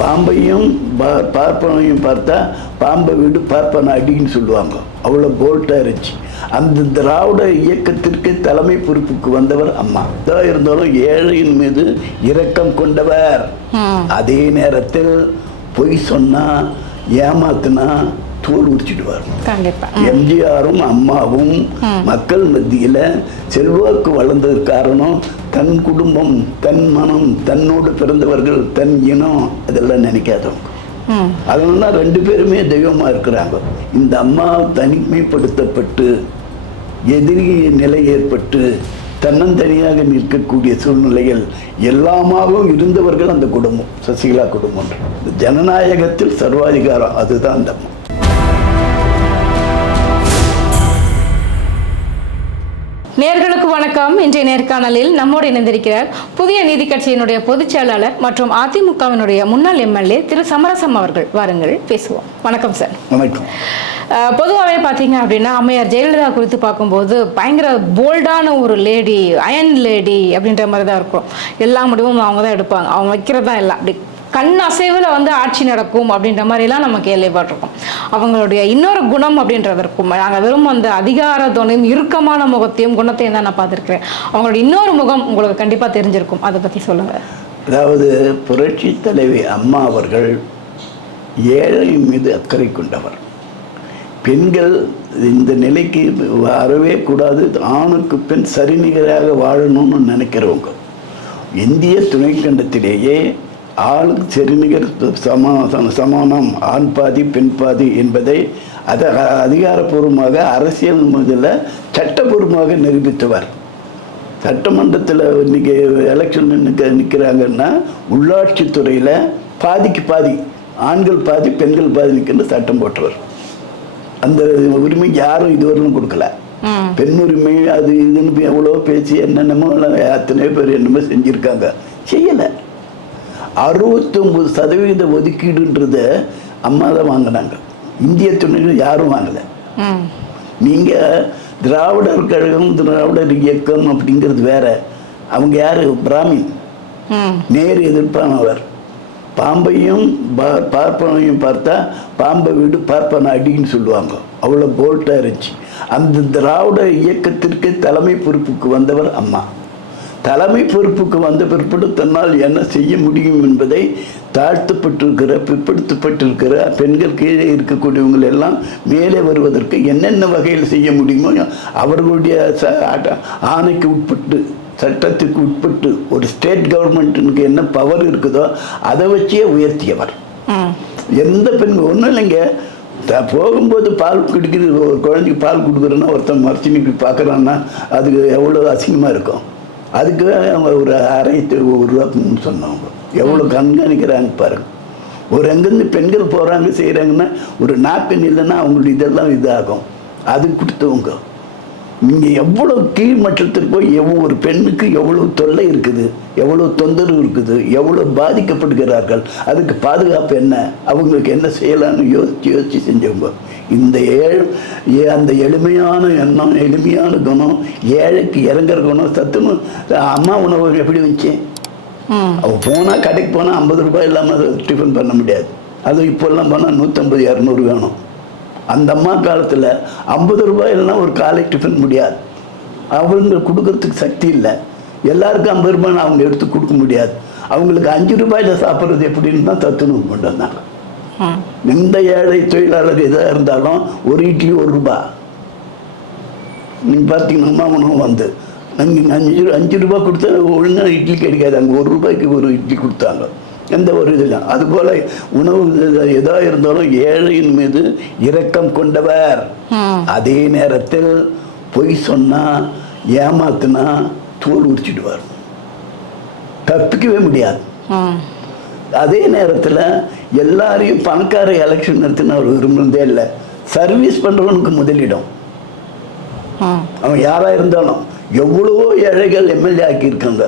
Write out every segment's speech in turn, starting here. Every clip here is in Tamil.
பாம்பையும் பார்ப்பனையும் பார்த்தா பாம்பை விடு பார்ப்பனை அடின்னு சொல்லுவாங்க. அவ்வளோ போல்ட்டாக இருந்துச்சு. அந்த திராவிட இயக்கத்திற்கு தலைமை பொறுப்புக்கு வந்தவர் அம்மா தான். இருந்தாலும் ஏழையின் மீது இரக்கம் கொண்டவர். அதே நேரத்தில் பொய் சொன்னா ஏமாத்தினா தோல் உரிச்சிடுவார். எம்ஜிஆரும் அம்மாவும் மக்கள் மத்தியில செல்வாக்கு வளர்ந்தது காரணம் தன் குடும்பம், தன் மனம், தன்னோடு பிறந்தவர்கள், தன் இனம் அதெல்லாம் நினைக்காதவங்க. அதனால ரெண்டு பேருமே தெய்வமா இருக்கிறாங்க. இந்த அம்மா தனிமைப்படுத்தப்பட்டு எதிரி நிலை ஏற்பட்டு தன்னந்தனியாக நிற்கக்கூடிய சூழ்நிலையில் எல்லாமாகவும் இருந்தவர்கள் அந்த குடும்பம், சசிகலா குடும்பம். ஜனநாயகத்தில் சர்வாதிகாரம் அதுதான் அந்த அம்மா. நேர்களுக்கு வணக்கம். இன்றைய நேர்காணலில் நம்மோடு இணைந்திருக்கிறார் புதிய நீதி கட்சியினுடைய பொதுச் செயலாளர் மற்றும் அதிமுகவினுடைய முன்னாள் எம்எல்ஏ திரு சமரசம் அவர்கள். வாருங்கள் பேசுவோம். வணக்கம் சார். வணக்கம். பொதுவாகவே பார்த்தீங்க அப்படின்னா அம்மையார் ஜெயலலிதா குறித்து பார்க்கும்போது பயங்கர போல்டான ஒரு லேடி, அயன் லேடி அப்படின்ற மாதிரி தான் இருக்கும். எல்லா முடிவும் அவங்க தான் எடுப்பாங்க, அவங்க வைக்கிறதா எல்லாம் அப்படி கண் அசைவில் ஆட்சி நடக்கும் அப்படின்ற மாதிரிலாம் நம்ம கேள்விப்பட்டிருக்கோம். அவங்களுடைய இன்னொரு குணம் அப்படின்றது இருக்கும். நாங்கள் வெறும் அந்த அதிகாரத்தோனையும் இறுக்கமான முகத்தையும் குணத்தையும் தான் நான் பார்த்துருக்கிறேன். அவங்களுடைய இன்னொரு முகம் உங்களுக்கு கண்டிப்பாக தெரிஞ்சிருக்கும். அதை பற்றி சொல்லுங்கள். அதாவது புரட்சி தலைவி அம்மா அவர்கள் ஏழை மீது அக்கறை கொண்டவர். பெண்கள் இந்த நிலைக்கு வரவே கூடாது, ஆணுக்கு பெண் சரிநிகராக வாழணும்னு நினைக்கிறவங்க. இந்திய துணைக்கண்டத்திலேயே ஆளுக்கு சரிநிகர் சமானம், ஆண் பாதி பெண் பாதி என்பதை அதை அதிகாரப்பூர்வமாக அரசியல் முதல்ல சட்டப்பூர்வமாக நிரூபித்தவர். சட்டமன்றத்தில் இன்னைக்கு எலெக்ஷன் நிற்கிறாங்கன்னா உள்ளாட்சித்துறையில் பாதிக்கு பாதி ஆண்கள் பாதி பெண்கள் பாதி நிற்கின்ற சட்டம் போட்டவர். அந்த உரிமை யாரும் இதுவரையிலும் கொடுக்கல. பெண் உரிமை அது இதுன்னு எவ்வளோ பேசி என்னென்னமோ அத்தனை பேர் என்னமோ செஞ்சுருக்காங்க, செய்யலை. 69% ஒதுக்கீடுன்றத அம்மா தான் வாங்கினாங்க. இந்திய துணையில் யாரும் வாங்கலை. நீங்கள் திராவிடர் கழகம், திராவிடர் இயக்கம் அப்படிங்கிறது வேற. அவங்க யார்? பிராமின், நேர் எதிர்ப்பானவர். பாம்பையும் பார்ப்பனையும் பார்த்தா பாம்பை விடு பார்ப்பனை அடின்னு சொல்லுவாங்க. அவ்வளோ போல்ட்டாக இருந்துச்சு. அந்த திராவிட இயக்கத்திற்கு தலைமை பொறுப்புக்கு வந்தவர் அம்மா. தலைமை பொறுப்புக்கு வந்த பிற்படு தன்னால் என்ன செய்ய முடியும் என்பதை தாழ்த்தப்பட்டிருக்கிற, பிற்படுத்தப்பட்டிருக்கிற பெண்கள், கீழே இருக்கக்கூடியவங்க எல்லாம் மேலே வருவதற்கு என்னென்ன வகையில் செய்ய முடியுமோ அவர்களுடைய ஆணைக்கு உட்பட்டு, சட்டத்துக்கு உட்பட்டு ஒரு ஸ்டேட் கவர்மெண்ட்டுக்கு என்ன பவர் இருக்குதோ அதை வச்சே உயர்த்தியவர். எந்த பெண்கள் ஒன்றும் இல்லைங்க, போகும்போது பால் குடிக்கிறது, ஒரு குழந்தைக்கு பால் கொடுக்குறேன்னா ஒருத்தன் மறைச்சி இப்படி பார்க்குறான்னா அதுக்கு எவ்வளோ அசிங்கமாக இருக்கும். அதுக்கு அவங்க ஒரு ₹1.5 சொன்னவங்க. எவ்வளோ கண்காணிக்கிறாங்க பாருங்க. ஒரு எங்கேருந்து பெண்கள் போகிறாங்க செய்கிறாங்கன்னா ஒரு நாப்கின் இல்லைன்னா அவங்களுடைய இதெல்லாம் இதாகும். அது கொடுத்தவங்க. நீங்கள் எவ்வளோ கீழ்மட்டத்தில் போய் ஒரு பெண்ணுக்கு எவ்வளோ தொல்லை இருக்குது, எவ்வளோ தொந்தரவு இருக்குது, எவ்வளோ பாதிக்கப்படுகிறார்கள், அதுக்கு பாதுகாப்பு என்ன, அவங்களுக்கு என்ன செய்யலான்னு யோசித்து செஞ்சவங்க. இந்த அந்த எளிமையான எண்ணம், எளிமையான குணம், ஏழைக்கு இறங்குற குணம். சத்துணவு அம்மா உணவு எப்படி வச்சேன்? அவள் போனால் கடைக்கு போனால் ₹50 இல்லாமல் டிஃபன் பண்ண முடியாது. அது இப்போல்லாம் போனால் 150, 200 வேணும். அந்த அம்மா காலத்தில் ₹50 இல்லைன்னா ஒரு காலை டிஃபன் முடியாது. அவங்க கொடுக்கறதுக்கு சக்தி இல்லை. எல்லாருக்கும் ₹50 அவங்க எடுத்து கொடுக்க முடியாது. அவங்களுக்கு ₹5 சாப்பிட்றது எப்படின்னு தான் சத்துணவு கொண்டு வந்தாங்க. எந்த ஏழை தொழிலாளர் எதாக இருந்தாலும் ஒரு இட்லி ₹1. நீங்கள் பார்த்தீங்கன்னா உணவு நீங்கள் ₹5 கொடுத்தா ஒழுங்காக இட்லி கிடைக்காது. அங்கே ₹1 ஒரு இட்லி கொடுத்தாங்க. எந்த ஒரு இதெல்லாம் அதுபோல் உணவு எதாக இருந்தாலும் ஏழையின் மீது இரக்கம் கொண்டவர். அதே நேரத்தில் பொய் சொன்னா ஏமாத்தினா தோல் உரிச்சிடுவார், தப்பிக்கவே முடியாது. அதே நேரத்தில் எல்லாரையும் பணக்கார எலெக்ஷன் நடத்தின அவர் விரும்புறதே இல்லை. சர்வீஸ் பண்ணுறவனுக்கு முதலிடம். அவன் யாராக இருந்தாலும் எவ்வளவோ ஏழைகள் எம்எல்ஏ ஆக்கியிருக்காங்க.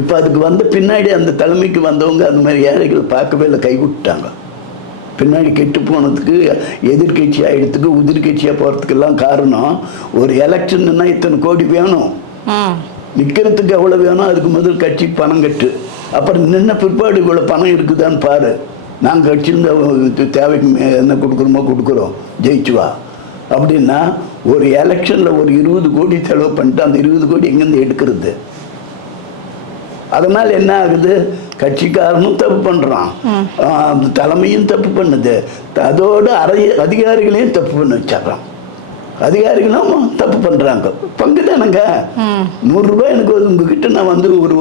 இப்போ அதுக்கு வந்த பின்னாடி அந்த தலைமைக்கு வந்தவங்க அந்த மாதிரி ஏழைகள் பார்க்கவே இல்லை, கைவிட்டாங்க. பின்னாடி கெட்டு போனதுக்கு, எதிர்கட்சி ஆகிடுறதுக்கு, உதிர்கட்சியாக போகிறதுக்கெல்லாம் காரணம் ஒரு எலெக்ஷன்னா இத்தனை கோடி வேணும், நிற்கிறதுக்கு எவ்வளோ வேணும், அதுக்கு முதல் கட்சி பணம் கட்டு, அப்புறம் நின்ன பிற்பாடு இவ்வளோ பணம் இருக்குதான்னு பாரு, நாங்கள் கட்சியிருந்து தேவைக்கு என்ன கொடுக்குறோம், ஜெயிச்சு வா அப்படின்னா ஒரு எலெக்ஷனில் ஒரு 20 கோடி செலவு பண்ணிட்டு அந்த 20 கோடி எங்கேருந்து எடுக்கிறது? அதனால் என்ன ஆகுது, கட்சிக்காரனும் தப்பு பண்ணுறான், தலைமையும் தப்பு பண்ணுது, அதோடு அதிகாரிகளையும் தப்பு பண்ண வச்சிட்றான். அதிகாரிகளும் தப்பு பண்ணுறாங்க. பங்கு தானேங்க. 100 ரூபாய் எனக்கு உங்ககிட்ட நான் வந்து ஒரு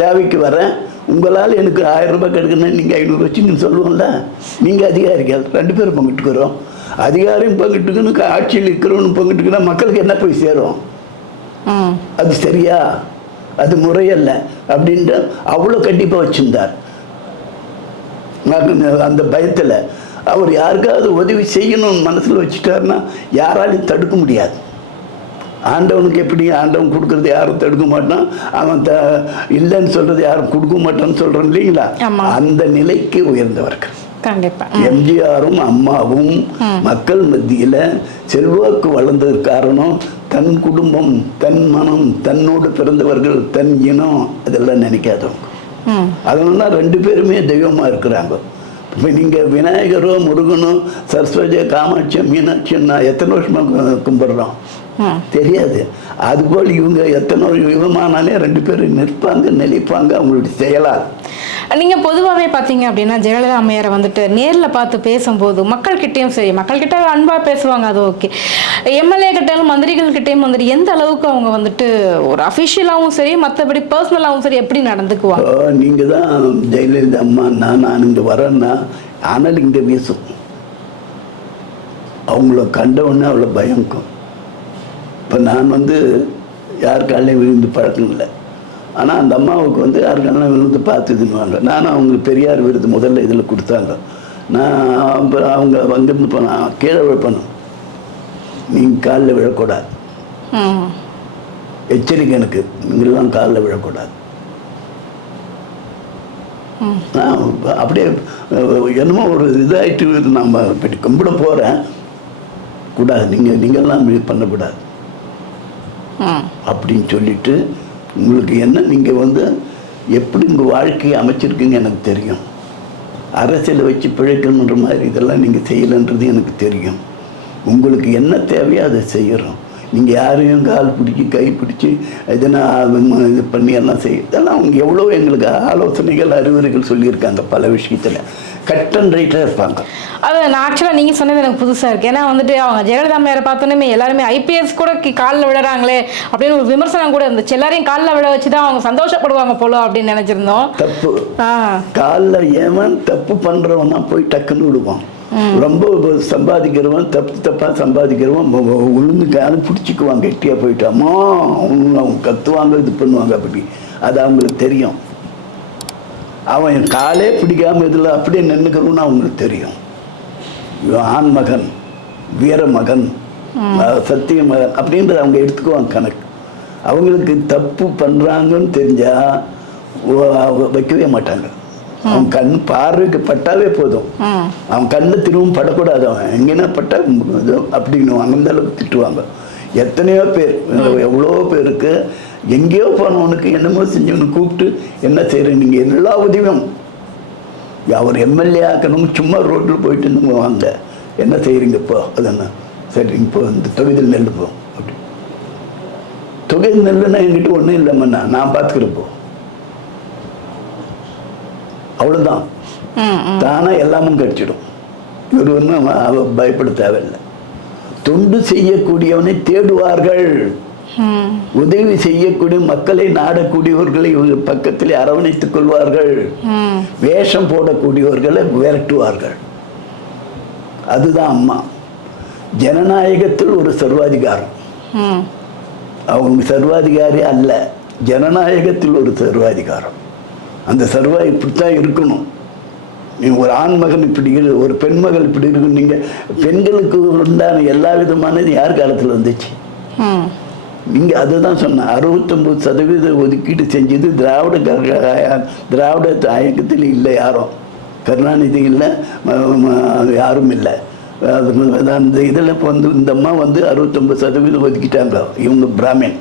தேவைக்கு வரேன், உங்களால் எனக்கு 1000 ரூபாய் கிடைக்குன்னா நீங்கள் 500 வச்சுங்கன்னு சொல்லுவோம்ல. நீங்கள் அதிகாரிகள் 2 பேரும் பங்கிட்டுக்கிறோம். அதிகாரியும் பங்கிட்டுக்கணும், ஆட்சியில் இருக்கிறவனு பங்கிட்டுக்கினா மக்களுக்கு என்ன போய் சேரும்? அது சரியா? அது முறையல்ல அப்படின்ட்டு அவ்வளோ கண்டிப்பாக வச்சுருந்தார். அந்த பயத்தில் அவர் யாருக்காவது உதவி செய்யணும்னு மனசில் வச்சுட்டாருன்னா யாராலையும் தடுக்க முடியாது. ஆண்டவனுக்கு எப்படி, ஆண்டவன் கொடுக்கறது யாரும் தடுக்க மாட்டான், அவன் இல்லைன்னு சொல்றது யாரும் கொடுக்க மாட்டான்னு சொல்றோம் இல்லைங்களா? அந்த நிலைக்கு உயர்ந்தவர்கள். எம்ஜிஆரும் அம்மாவும் மக்கள் மத்தியில செல்வாக்கு வளர்ந்தது காரணம் தன் குடும்பம், தன் மனம், தன்னோடு பிறந்தவர்கள், தன் இனம் அதெல்லாம் நினைக்காதவங்க. அதனால 2 பேருமே தெய்வமா இருக்கிறாங்க. இப்போ நீங்கள் விநாயகரோ முருகனோ சரஸ்வதி காமாட்சி மீனாட்சின்னா எத்தனை வருஷமாக கும்பிட்றோம் தெரியாது. அதுபோல் இவங்க எத்தனை யுகமானாலே 2 பேரும் நிற்பாங்க, நிலைப்பாங்க அவங்களுடைய செயலால். நீங்கள் பொதுவாகவே பார்த்தீங்க அப்படின்னா ஜெயலலிதா அம்மையாரை வந்துட்டு நேரில் பார்த்து பேசும்போது மக்கள்கிட்டையும் சரி, மக்கள்கிட்ட அன்பாக பேசுவாங்க, அது ஓகே. எம்எல்ஏ கிட்டையும் மந்திரிகள் கிட்டையும் வந்துட்டு எந்த அளவுக்கு அவங்க வந்துட்டு ஒரு அஃபிஷியலாகவும் சரி மற்றபடி பர்சனலாகவும் சரி எப்படி நடந்துக்குவாங்க? நீங்கள் தான் ஜெயலலிதா அம்மா நான் இங்கே வரேன்னா ஆனால் இங்கே வீசும். அவங்கள கண்டவுடனே அவ்வளோ பயங்கும். இப்போ நான் வந்து யார் காலையும் விழுந்து பழக்கம் இல்லை. ஆனால் அந்த அம்மாவுக்கு வந்து யாருக்கெல்லாம் விழுந்து பார்த்துதுன்னுவாங்க. நானும் அவங்களுக்கு பெரியார் விருது முதல்ல இதில் கொடுத்தாங்க. நான் அவங்க அங்கேருந்து போனால் கீழே விழப்பணும், நீங்கள் காலில் விழக்கூடாது, எச்சரிக்கை எனக்கு, நீங்கள்லாம் காலில் விழக்கூடாது. நான் அப்படியே என்னமோ ஒரு இதாகிட்டு நம்ம இப்படி கும்பிட போகிறேன், கூடாது, நீங்கள்லாம் இது பண்ணக்கூடாது அப்படின்னு சொல்லிட்டு, உங்களுக்கு என்ன நீங்கள் வந்து எப்படி உங்கள் வாழ்க்கையை அமைச்சிருக்குன்னு எனக்கு தெரியும், அரசியலை வச்சு பிழைக்கணுன்ற மாதிரி இதெல்லாம் நீங்கள் செய்யலைன்றது எனக்கு தெரியும், உங்களுக்கு என்ன தேவையோ அதை செய்கிறோம், நீங்கள் யாரையும் கால் பிடிச்சி கை பிடிச்சி எதனா இது பண்ணி எல்லாம் இதெல்லாம் அவங்க எவ்வளோ எங்களுக்கு ஆலோசனைகள் அறிவுரைகள் சொல்லியிருக்காங்க. பல விஷயத்தில் கட் அண்ட் ரைட்டாக இருப்பாங்க. அது நான் ஆக்சுவலாக நீங்கள் சொன்னது எனக்கு புதுசாக இருக்குது. ஏன்னா வந்துட்டு அவங்க ஜெயலலிதா அம்மையாரை பார்த்தோன்னே எல்லாருமே ஐபிஎஸ் கூட காலில் விழுறாங்களே அப்படின்னு ஒரு விமர்சனம் கூட இருந்துச்சு. எல்லாரையும் காலில் விழ வச்சு தான் அவங்க சந்தோஷப்படுவாங்க போல அப்படின்னு நினச்சிருந்தோம். தப்பு. காலில் ஏவன் தப்பு பண்ணுறவன் தான் போய் டக்குன்னு விடுவான். ரொம்ப சம்பாதிக்கிறவன் தப்பாக சம்பாதிக்கிறவன் உளுந்து காலு பிடிச்சிக்குவாங்க, கெட்டியாக போயிட்டாமா அவங்க கத்துவாங்க, இது பண்ணுவாங்க. அப்படி அது அவங்களுக்கு தெரியும். அவன் காலே பிடிக்காம இதில் அப்படியே நின்றுக்கிறவன்னு அவங்களுக்கு தெரியும். ஆண் மகன், வீர மகன், சத்திய மகன் அப்படின்றத அவங்க எடுத்துக்குவாங்க கணக்கு. அவங்களுக்கு தப்பு பண்ணுறாங்கன்னு தெரிஞ்சால் வைக்கவே மாட்டாங்க. அவன் கண் பார்வைக்கு பட்டாவே போதும், அவன் கண்ணு திரும்பவும் படக்கூடாது, அவன் எங்கன்னா பட்டா அப்படின்னு அந்த அளவுக்கு திட்டுவாங்க. எத்தனையோ பேர், எவ்வளோ பேருக்கு எங்கேயோ போனவனுக்கு என்னமோ செஞ்சவனுக்கு கூப்பிட்டு என்ன செய்கிறேன் நீங்கள் எல்லா உதவியும், அவர் எம்எல்ஏ ஆக்கணும், சும்மா ரோட்டில் போயிட்டு இருந்தவங்க வாங்க என்ன செய்கிறீங்க இப்போ, அதென்ன சரி இப்போ இந்த தொகுதியில் நெல் போ அப்படி. தொகுதி நெல்லுன்னா என்கிட்ட ஒன்றும் இல்லைம்மண்ணா, நான் பார்த்துக்கிறப்போ அவ்வளோதான், தானாக எல்லாமும் கிடைச்சிடும். இவர் ஒன்றும் பயப்பட தேவையில்லை. தொண்டு செய்யக்கூடியவனை தேடுவார்கள், உதவி செய்யக்கூடிய மக்களை நாடக்கூடியவர்களை பக்கத்தில் அரவணைத்துக் கொள்வார்கள், வேஷம் போடக்கூடியவர்களை விரட்டுவார்கள். அதுதான் அம்மா. ஜனநாயகத்தில் ஒரு சர்வாதிகாரம், அவங்க சர்வாதிகாரி அல்ல, ஜனநாயகத்தில் ஒரு சர்வாதிகாரம். அந்த இப்படித்தான் இருக்கணும். ஒரு ஆண் மகன் இப்படி ஒரு பெண் மகள் இப்படி இருக்கணும். நீங்கள் பெண்களுக்கு உண்டான எல்லா விதமானது யார் காலத்தில் வந்துச்சு? நீங்கள் அதுதான் சொன்ன 69% ஒதுக்கீடு செஞ்சது திராவிட இயக்கத்தில் இல்லை, யாரும் கருணாநிதி இல்லை, யாரும் இல்லை. அந்த இதில் இப்போ வந்து இந்த அம்மா வந்து 69% ஒதுக்கிட்டாங்க. இவங்க பிராமின்,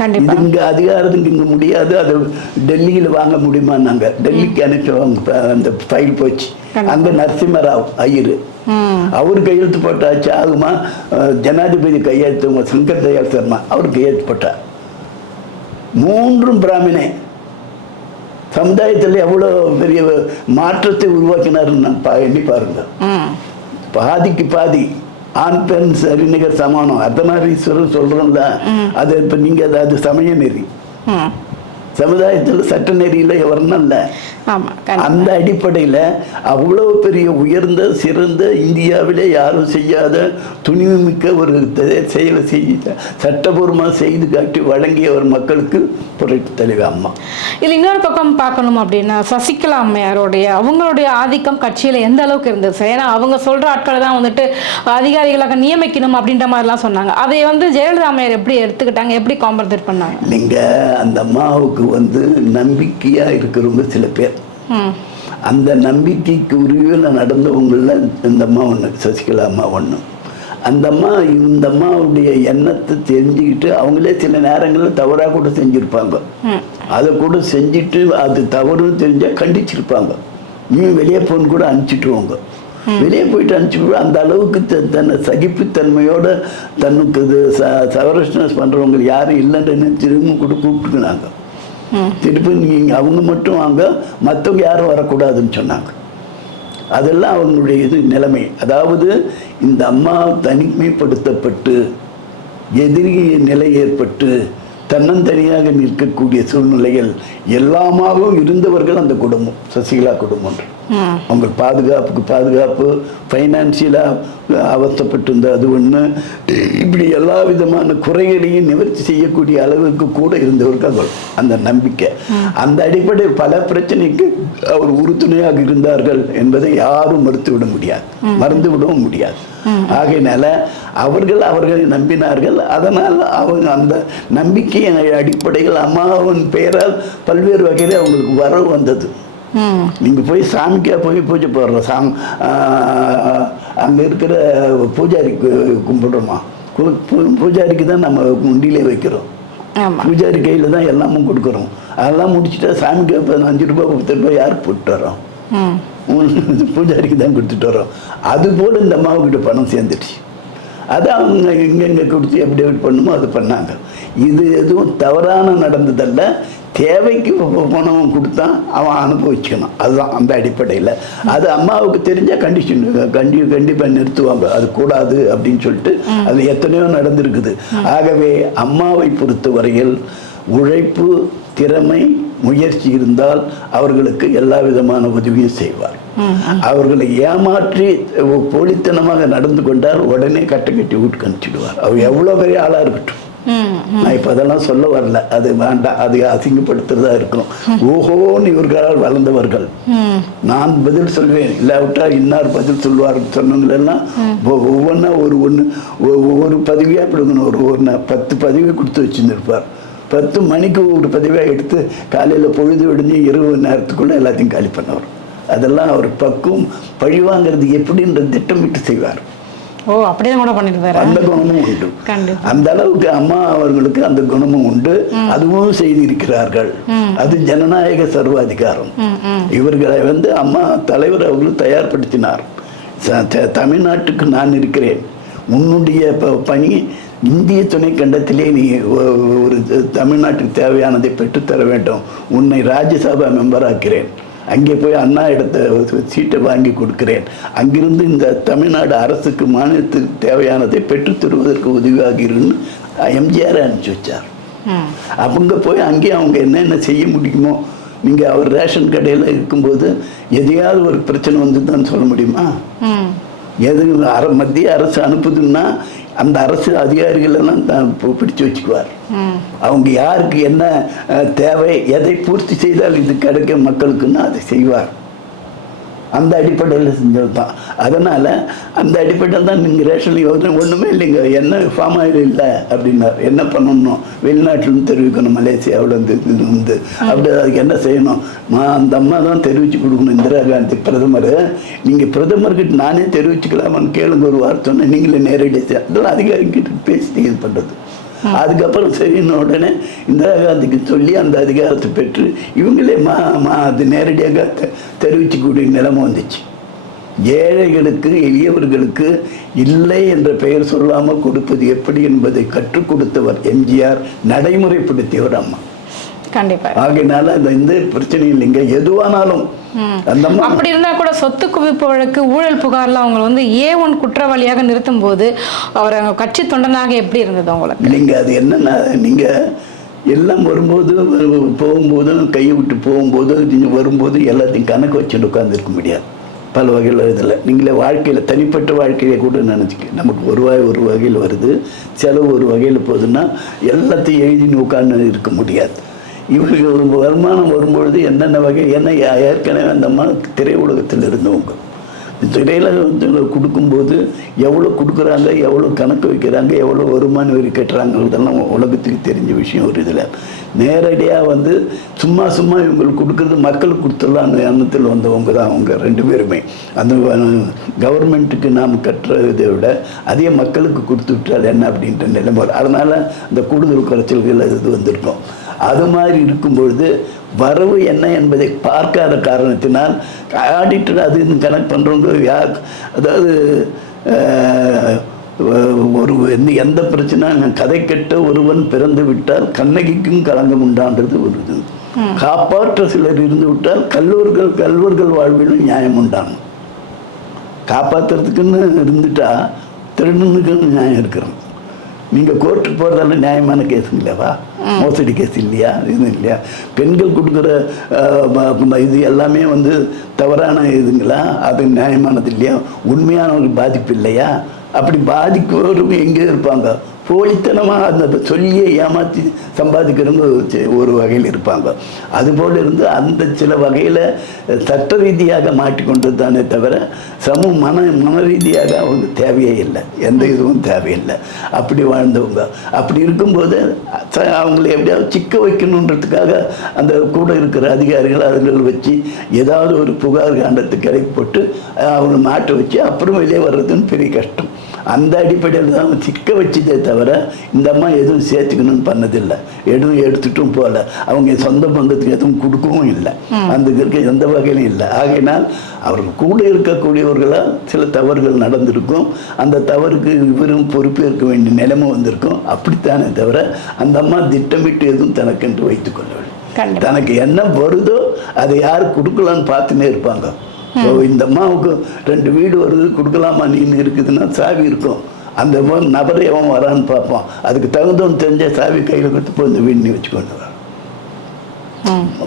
கண்டிப்பா. இது இங்கே அதிகாரத்துக்கு இங்கே முடியாது, அது டெல்லியில் வாங்க முடியுமான்னாங்க. டெல்லிக்கு அனுப்பிச்சவங்க அந்த ஃபைல் போச்சு. அங்கே நரசிம்மராவ் ஐயர் அவர் கையெழுத்து போட்டாச்சு ஆகுமா, ஜனாதிபதி கையெழுத்து சங்கர் தயாள் சர்மா அவர் கையெழுத்து போட்டார். 3 பிராமணே சமுதாயத்தில் எவ்வளோ பெரிய மாற்றத்தை உருவாக்கினாருன்னு எண்ணி பாருங்க. பாதிக்கு பாதி ஆண் பெண் சரிநிகர் சமானம் அர்த்தநாரீஸ்வரர் சொல்றோம்ல, அது இப்போ நீங்க அது சமய நெறி, சமுதாயத்தில் சட்ட நெறியில் வரணும் இல்லை. அந்த அடிப்படையில் அவ்வளோ பெரிய உயர்ந்த சிறந்த இந்தியாவிலே யாரும் செய்யாத துணிவு மிக்க ஒரு செயலை செய்ய சட்டபூர்வமாக செய்து காட்டி வழங்கிய ஒரு மக்களுக்கு புரட்சி தலைவர் அம்மா. இதில் இன்னொரு பக்கம் பார்க்கணும் அப்படின்னா சசிகலா அம்மையாருடைய அவங்களுடைய ஆதிக்கம் கட்சியில் எந்த அளவுக்கு இருந்தது சார்? ஏன்னா அவங்க சொல்கிற ஆட்களை தான் வந்துட்டு அதிகாரிகளாக நியமிக்கணும் அப்படின்ற மாதிரிலாம் சொன்னாங்க. அதை ஜெயலலிதா அம்மையார் எப்படி எடுத்துக்கிட்டாங்க, எப்படி காம்பன்சேட் பண்ணாங்க? நீங்கள் அந்த அம்மாவுக்கு நம்பிக்கையாக இருக்கிறவங்க சில பேர், அந்த நம்பிக்கைக்கு உரிவில் நடந்தவங்கள இந்த அம்மா ஒன்று, சசிகலா அம்மா ஒன்று. அந்த அம்மா இந்த அம்மாவுடைய எண்ணத்தை தெரிஞ்சுக்கிட்டு அவங்களே சில நேரங்களில் தவறாக கூட செஞ்சுருப்பாங்க. அதை கூட செஞ்சுட்டு அது தவறுன்னு தெரிஞ்சால் கண்டிச்சிருப்பாங்க. நீ வெளியே போன்னு கூட அனுப்பிச்சிட்டுருவாங்க. வெளியே போயிட்டு அனுப்பிச்சு அந்த அளவுக்கு தன்னை சகிப்புத்தன்மையோட தன்னுக்கு இது சவரஷ்னஸ் பண்ணுறவங்க யாரும் இல்லைன்னு திரும்ப கூட கூப்பிட்டுக்கினாங்க. திருப்பி நீங்கள் அவங்க மட்டும் வாங்க, மற்றவங்க யாரும் வரக்கூடாதுன்னு சொன்னாங்க. அதெல்லாம் அவங்களுடைய இது நிலைமை. அதாவது இந்த அம்மா தனிமைப்படுத்தப்பட்டு எதிரி நிலை ஏற்பட்டு தன்னந்தனியாக நிற்கக்கூடிய சூழ்நிலைகள் எல்லாமாகவும் இருந்தவர்கள் அந்த குடும்பம், சசிகலா குடும்பம். அவங்க பாதுகாப்பு ஃபைனான்சியலாக அவஸ்தப்பட்டிருந்த அது ஒன்று, இப்படி எல்லா விதமான குறைகளையும் நிவர்த்தி செய்யக்கூடிய அளவுக்கு கூட இருந்தவர்கள் அந்த நம்பிக்கை. அந்த அடிப்படையில் பல பிரச்சனைக்கு அவர் உறுதுணையாக இருந்தார்கள் என்பதை யாரும் மறந்து விடவும் முடியாது. ஆகையினால அவர்களை நம்பினார்கள். அதனால் அவங்க அந்த நம்பிக்கையின் அடிப்படையில் அம்மாவின் பெயரால் பல்வேறு வகையில் அவங்களுக்கு வரவு வந்தது. நீங்கள் போய் சாமிக்காக போய் பூஜை போடுறோம், அங்கே இருக்கிற பூஜாரி கும்பிடுறோமா, பூஜாரிக்கு தான் நம்ம உண்டியிலே வைக்கிறோம், பூஜாரி கையில் தான் எல்லாமும் கொடுக்குறோம். அதெல்லாம் முடிச்சுட்டா சாமிக்கு 5 ரூபாய் 10 ரூபாய் யாருக்கு போட்டு வரோம், பூஜாரிக்கு தான் கொடுத்துட்டு வரோம். அதுபோல் இந்த அம்மாவுக்கிட்ட பணம் சேர்ந்துடுச்சு. அதை அவங்க எங்கெங்கே கொடுத்து எப்படி பண்ணுமோ அது பண்ணாங்க. இது எதுவும் தவறான நடந்ததல்ல, தேவைக்கு பணம் கொடுத்தா அவன் அனுபவிச்சுக்கணும். அதுதான் அந்த அடிப்படையில். அது அம்மாவுக்கு தெரிஞ்சால் கண்டிப்பாக நிறுத்துவாங்க, அது கூடாது அப்படின்னு சொல்லிட்டு அது எத்தனையோ நடந்திருக்குது. ஆகவே அம்மாவை பொறுத்தவரையில் உழைப்பு, திறமை, முயற்சி இருந்தால் அவர்களுக்கு எல்லா விதமான உதவியும் செய்வார். அவர்களை ஏமாற்றி போலித்தனமாக நடந்து கொண்டால் உடனே கட்டி வீட்டுக்கு அனுப்பிச்சிடுவார். அவர் எவ்வளோ பெரிய ஆளாக இருக்கட்டும். நான் இப்போ அதெல்லாம் சொல்ல வரல, அது வேண்டாம், அது அசிங்கப்படுத்துறதா இருக்கும். ஓஹோன்னு இவர்களால் வளர்ந்தவர்கள், நான் பதில் சொல்வேன் இல்லாவிட்டால் இன்னார் பதில் சொல்வார் சொன்னவங்களெல்லாம் ஒவ்வொன்றா ஒரு பதவியாக கொடுக்கணும். ஒரு 10 பதவியை கொடுத்து வச்சுருப்பார். 10 மணிக்கு ஒரு பதவியாக எடுத்து காலையில் பொழுது விடுஞ்சு இரவு நேரத்துக்குள்ளே எல்லாத்தையும் காலி பண்ணவர். அதெல்லாம் அவர் பக்குவம் பழிவாங்கிறது எப்படின்ற திட்டமிட்டு செய்வார். அப்படியே கூட பண்ணிருக்காரு. அந்த குணமும் உண்டு. அந்த அளவுக்கு அம்மா அவர்களுக்கு அந்த குணமும் உண்டு. அதுவும் செய்திருக்கிறார்கள். அது ஜனநாயக சர்வாதிகாரம். இவர்களை அம்மா தலைவர் அவர்களும் தயார்படுத்தினார். தமிழ்நாட்டுக்கு நான் இருக்கிறேன், உன்னுடைய பணி இந்திய துணைக்கண்டத்திலே நீ ஒரு தமிழ்நாட்டுக்கு தேவையானதை பெற்றுத்தர வேண்டும், உன்னை ராஜ்யசபா மெம்பர் ஆக்கிறேன், அங்கே போய் அண்ணா இடத்த சீட்டை வாங்கி கொடுக்கிறேன், அங்கிருந்து இந்த தமிழ்நாடு அரசுக்கு மாநிலத்துக்கு தேவையானதை பெற்றுத்தருவதற்கு உதவியாகிறன்னு எம்ஜிஆர் அனுப்பிச்சி வச்சார். அவங்க போய் அங்கேயே அவங்க என்னென்ன செய்ய முடியுமோ, நீங்கள் அவர் ரேஷன் கடையில் இருக்கும்போது எதையாவது ஒரு பிரச்சனை வந்துதான் சொல்ல முடியுமா? எது மத்திய அரசு அனுப்புதுன்னா அந்த அரசு அதிகாரிகள் எல்லாம் தான் பிடிச்சு வச்சுக்குவார். அவங்க யாருக்கு என்ன தேவை, எதை பூர்த்தி செய்தால் இது கிடைக்க மக்களுக்குன்னு அதை செய்வார். அந்த அடிப்படையில் செஞ்சது தான். அதனால் அந்த அடிப்படையில் தான் நீங்கள் ரேஷன் ஒன்றுமே இல்லைங்க, என்ன ஃபார்ம் ஆயில் இல்லை அப்படின்னார். என்ன பண்ணணும், வெளிநாட்டிலேருந்து தெரிவிக்கணும், மலேசியாவில் இருந்து அப்படி அதுக்கு என்ன செய்யணும், அந்த அம்மா தான் தெரிவித்து கொடுக்கணும். இந்திரா காந்தி பிரதமர், நீங்கள் பிரதமர்கிட்ட நானே தெரிவிச்சுக்கலாமான்னு கேளுங்க ஒரு வார்த்தை, நீங்களே நேரடியாக அதெல்லாம் அதிகாரிகிட்ட பேசி இது பண்ணுறது. அதுக்கப்புறம் சரின்னு உடனே இந்திரா காந்திக்கு சொல்லி அந்த அதிகாரத்தை பெற்று இவங்களே அது நேரடியாக தெரிவிக்கக்கூடிய நிலைமை வந்துச்சு. ஏழைகளுக்கு எளியவர்களுக்கு இல்லை என்ற பெயர் சொல்லாமல் கொடுப்பது எப்படி என்பதை கற்றுக் கொடுத்தவர் எம்ஜிஆர், நடைமுறைப்படுத்தியவர் அம்மா. கண்டிப்பா. ஆகையினால இந்த பிரச்சனை இல்லைங்க, எதுவானாலும் அந்த அப்படி இருந்தா கூட சொத்து குவிப்பு வழக்கு, ஊழல் புகார்ல அவங்க வந்து A1 குற்றவாளியாக நிறுத்தும் போது அவர் கட்சி தொண்டனாக எப்படி இருந்தது உங்களுக்கு? இல்லைங்க, அது என்னன்னா நீங்க எல்லாம் வரும்போது போகும்போது கையை விட்டு போகும்போது நீங்கள் வரும்போது எல்லாத்தையும் கணக்கு வச்சுட்டு உட்காந்துருக்க முடியாது. பல வகையில் இதில் நீங்களே வாழ்க்கையில் தனிப்பட்ட வாழ்க்கையை கூட நினச்சிக்க, நமக்கு ஒரு வகையில் வருது, செலவு ஒரு வகையில் போகுதுன்னா எல்லாத்தையும் எழுதி உட்காந்து இருக்க முடியாது. இவருக்கு ஒரு வருமானம் வரும்பொழுது என்னென்ன வகை, ஏன்னா ஏற்கனவே அந்த அம்மா திரை உலகத்தில் இருந்தவங்க, திரையில் கொடுக்கும்போது எவ்வளோ கொடுக்குறாங்க, எவ்வளோ கணக்கு வைக்கிறாங்க, எவ்வளோ வருமான வரி கட்டுறாங்கிறதெல்லாம் உலகத்துக்கு தெரிஞ்ச விஷயம். ஒரு இதில் நேரடியாக வந்து சும்மா இவங்களுக்கு கொடுக்குறது மக்களுக்கு கொடுத்துடலான்னு எண்ணத்தில் வந்தவங்க தான் அவங்க ரெண்டு பேருமே. அந்த கவர்மெண்ட்டுக்கு நாம் கட்டுறதை விட அதே மக்களுக்கு கொடுத்து விட்டால் என்ன அப்படின்ற நிலைமை. அதனால் அந்த கூடுதல் குறைச்சல்கள் இது வந்திருக்கும். அது மாதிரி இருக்கும்பொழுது வரவு என்ன என்பதை பார்க்காத காரணத்தினால் ஆடிட்டர் அது கனெக்ட் பண்ணுறவங்க யார், அதாவது ஒரு எந்த பிரச்சனை, கதை கெட்ட ஒருவன் பிறந்து விட்டால் கண்ணகிக்கும் களங்கம் உண்டான்றது ஒரு இது. காப்பாற்ற சிலர் இருந்து விட்டால் கல்வர்கள் வாழ்விலும் நியாயம் உண்டாங்க. காப்பாற்றுறதுக்குன்னு இருந்துட்டா திருடனுக்குன்னு நியாயம் இருக்கிறோம். நீங்கள் கோர்ட்டுக்கு போகிறதால நியாயமான கேஸுங்களேவா? மோசடி கேஸ் இல்லையா? இது இல்லையா? பெண்கள் கொடுக்குற இது எல்லாமே வந்து தவறான இதுங்களா? அது நியாயமானது இல்லையா? உண்மையான ஒரு பாதிப்பு இல்லையா? அப்படி பாதிக்கிறவங்க எங்கே இருப்பாங்க? போலித்தனமாக அந்த சொல்லியே ஏமாற்றி சம்பாதிக்கிறவங்க ஒரு வகையில் இருப்பாங்க. அதுபோல் இருந்து அந்த சில வகையில் சட்ட ரீதியாக மாட்டிக்கொண்டது தானே தவிர மன ரீதியாக அவங்க தேவையே இல்லை, எந்த இதுவும் தேவையில்லை. அப்படி வாழ்ந்தவங்க. அப்படி இருக்கும்போது அவங்கள எப்படியாவது சிக்க வைக்கணுன்றதுக்காக அந்த கூட இருக்கிற அதிகாரிகள் அதுகள் வச்சு ஏதாவது ஒரு புகார் காண்டத்துக்கு கிடைக்க போட்டு அவங்க மாட்ட வச்சு அப்புறம் வெளியே வர்றதுன்னு பெரிய கஷ்டம். அந்த அடிப்படையில் தான் சிக்க வச்சதே தவிர இந்த அம்மா எதுவும் சேர்த்துக்கணும்னு பண்ணதில்லை, எதுவும் எடுத்துட்டும் போகல, அவங்க சொந்த பந்தத்துக்கு எதுவும் கொடுக்கவும் இல்லை, அந்த இருக்க எந்த வகையிலும் இல்லை. ஆகையினால் அவர்கள் கூட இருக்கக்கூடியவர்களால் சில தவறுகள் நடந்திருக்கும், அந்த தவறுக்கு இவரும் பொறுப்பேற்க வேண்டிய நிலைமை வந்திருக்கும். அப்படித்தானே தவிர அந்த அம்மா திட்டமிட்டு எதுவும் தனக்கென்று வைத்துக் கொள்ளவில்லை. தனக்கு என்ன வருதோ அதை யார் கொடுக்கலான்னு பார்த்துன்னே இருப்பாங்க. ஸோ இந்த அம்மாவுக்கு 2 வீடு வருது, கொடுக்கலாமா நீன்னு இருக்குதுன்னா சாவி இருக்கும், அந்த நபரை அவன் வரான்னு பார்ப்பான், அதுக்கு தகுந்தவன் தெரிஞ்ச சாவி கையில் கொடுத்து போய் இந்த வீடு நீ வச்சுக்கொண்டு வர,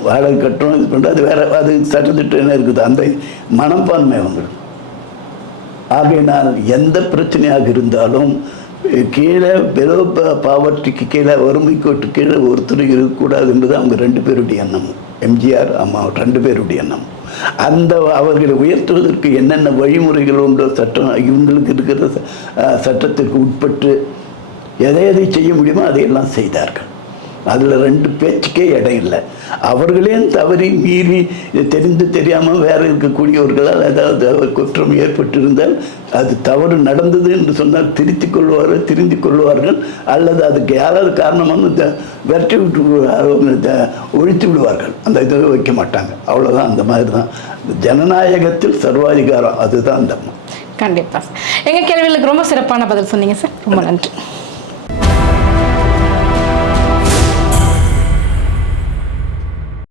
வாடகை கட்டணும், இது பண்ணுறது, அது வேற, அது சட்டத்திட்டம் என்ன இருக்குது, அந்த மனப்பான்மை அவங்களுக்கு. ஆகையினால் எந்த பிரச்சனையாக இருந்தாலும் கீழே பெரோ பாவர்ட்டிக்கு கீழே, வறுமை கோட்டு கீழே ஒருத்தர் இருக்கக்கூடாதுன்றது அவங்க 2 பேருடைய எண்ணம். எம்ஜிஆர் அம்மா 2 பேருடைய எண்ணம். அந்த அவர்களை உயர்த்துவதற்கு என்னென்ன வழிமுறைகள் உண்டோ, சட்டம் இவங்களுக்கு இருக்கிற சட்டத்திற்கு உட்பட்டு எதை செய்ய முடியுமோ அதையெல்லாம் செய்தார்கள். அதில் 2 பேச்சுக்கே இடம் இல்லை. அவர்களே தவறி மீறி தெரிந்து தெரியாமல் வேற இருக்கக்கூடியவர்களால் ஏதாவது குற்றம் ஏற்பட்டிருந்தால் அது தவறு நடந்தது என்று சொன்னால் திருந்தி கொள்வார்கள், அல்லது அதுக்கு யாராவது காரணமாக விரட்டி விட்டு ஒழித்து விடுவார்கள், அந்த இதை வைக்க மாட்டாங்க. அவ்வளோதான். அந்த மாதிரி தான் ஜனநாயகத்தில் சர்வாதிகாரம், அதுதான் அந்த. கண்டிப்பாக எங்கள் கேள்விகளுக்கு ரொம்ப சிறப்பான பதில் சொன்னீங்க சார், ரொம்ப நன்றி.